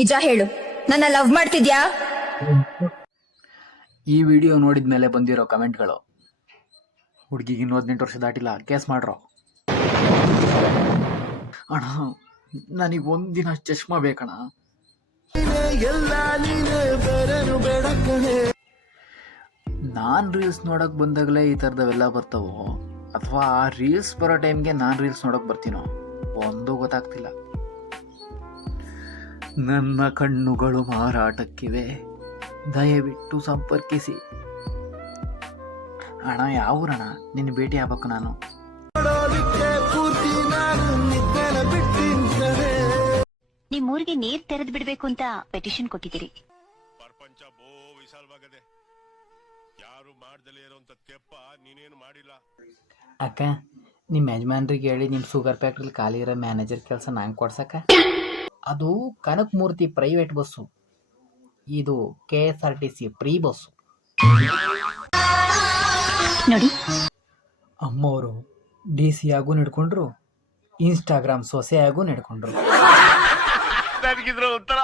ನಿಜ ಹೇಳು, ನನ್ನ ಲವ್ ಮಾಡ್ತಿದ್ಯಾ? ಈ ವಿಡಿಯೋ ನೋಡಿದ ಮೇಲೆ ಬಂದಿರೋ ಕಮೆಂಟ್ಗಳು, ಹುಡುಗಿಗೆ ಇನ್ನೂ 18 ವರ್ಷ ದಾಟಿಲ್ಲ, ಕೇಸ್ ಮಾಡ್ರೋ. ಅಣ್ಣ ನನಗೆ ಒಂದಿನ ಚಶ್ಮಾ ಬೇಕಣ. ನಾನು ರೀಲ್ಸ್ ನೋಡಕ್ ಬಂದಾಗಲೇ ಈ ಥರದವೆಲ್ಲ ಬರ್ತಾವೋ ಅಥವಾ ಆ ರೀಲ್ಸ್ ಬರೋ ಟೈಮ್ಗೆ ನಾನು ರೀಲ್ಸ್ ನೋಡಕ್ ಬರ್ತೀನೋ ಒಂದೂ ಗೊತ್ತಾಗ್ತಿಲ್ಲ. ನನ್ನ ಕಣ್ಣುಗಳು ಮಾರಾಟಕ್ಕಿವೆ, ದಯವಿಟ್ಟು ಸಂಪರ್ಕಿಸಿ. ಅಣ್ಣ ಯಾವೂರಣ್ಣ? ನಿನ್ನ ಭೇಟಿ ಆಗ್ಬೇಕು ನಾನು. ನಿಮ್ಮೂರಿಗೆ ನೀರ್ ತೆರೆದು ಬಿಡ್ಬೇಕು ಅಂತ ಪೆಟಿಷನ್ ಕೊಟ್ಟಿದ್ದೀರಿ. ಪ್ರಪಂಚ ಬೋ ವಿಶಾಲವಾಗದೆ, ಯಾರು ಮಾಡ್ದಲೇ ಇರೋಂತ ತೆಪ್ಪ ನೀನೇನು ಮಾಡಿಲ್ಲ. ಅಕ್ಕ, ನಿಮ್ಮ ಯಜಮಾನ್ರಿಗೆ ಹೇಳಿ ನಿಮ್ಮ ಶುಗರ್ ಫ್ಯಾಕ್ಟ್ರಿಲಿ ಖಾಲಿ ಇರೋ ಮ್ಯಾನೇಜರ್ ಕೆಲಸ ನಂಗೆ ಕೊಡ್ಸಕ್ಕ. ಅದು ಕನಕ್ ಮೂರ್ತಿ ಪ್ರೈವೇಟ್ ಬಸ್ಸು, ಇದು KSRTC ಫ್ರೀ ಬಸ್ಸು. ನೋಡಿ, ಅಮ್ಮವರು DC ಆಗು ನಡ್ಕೊಂಡ್ರು, ಇನ್ಸ್ಟಾಗ್ರಾಮ್ ಸೊಸೆಯಾಗೂ ನಡ್ಕೊಂಡ್ರು. ನನಗಿದ್ರ ಒಂಥರ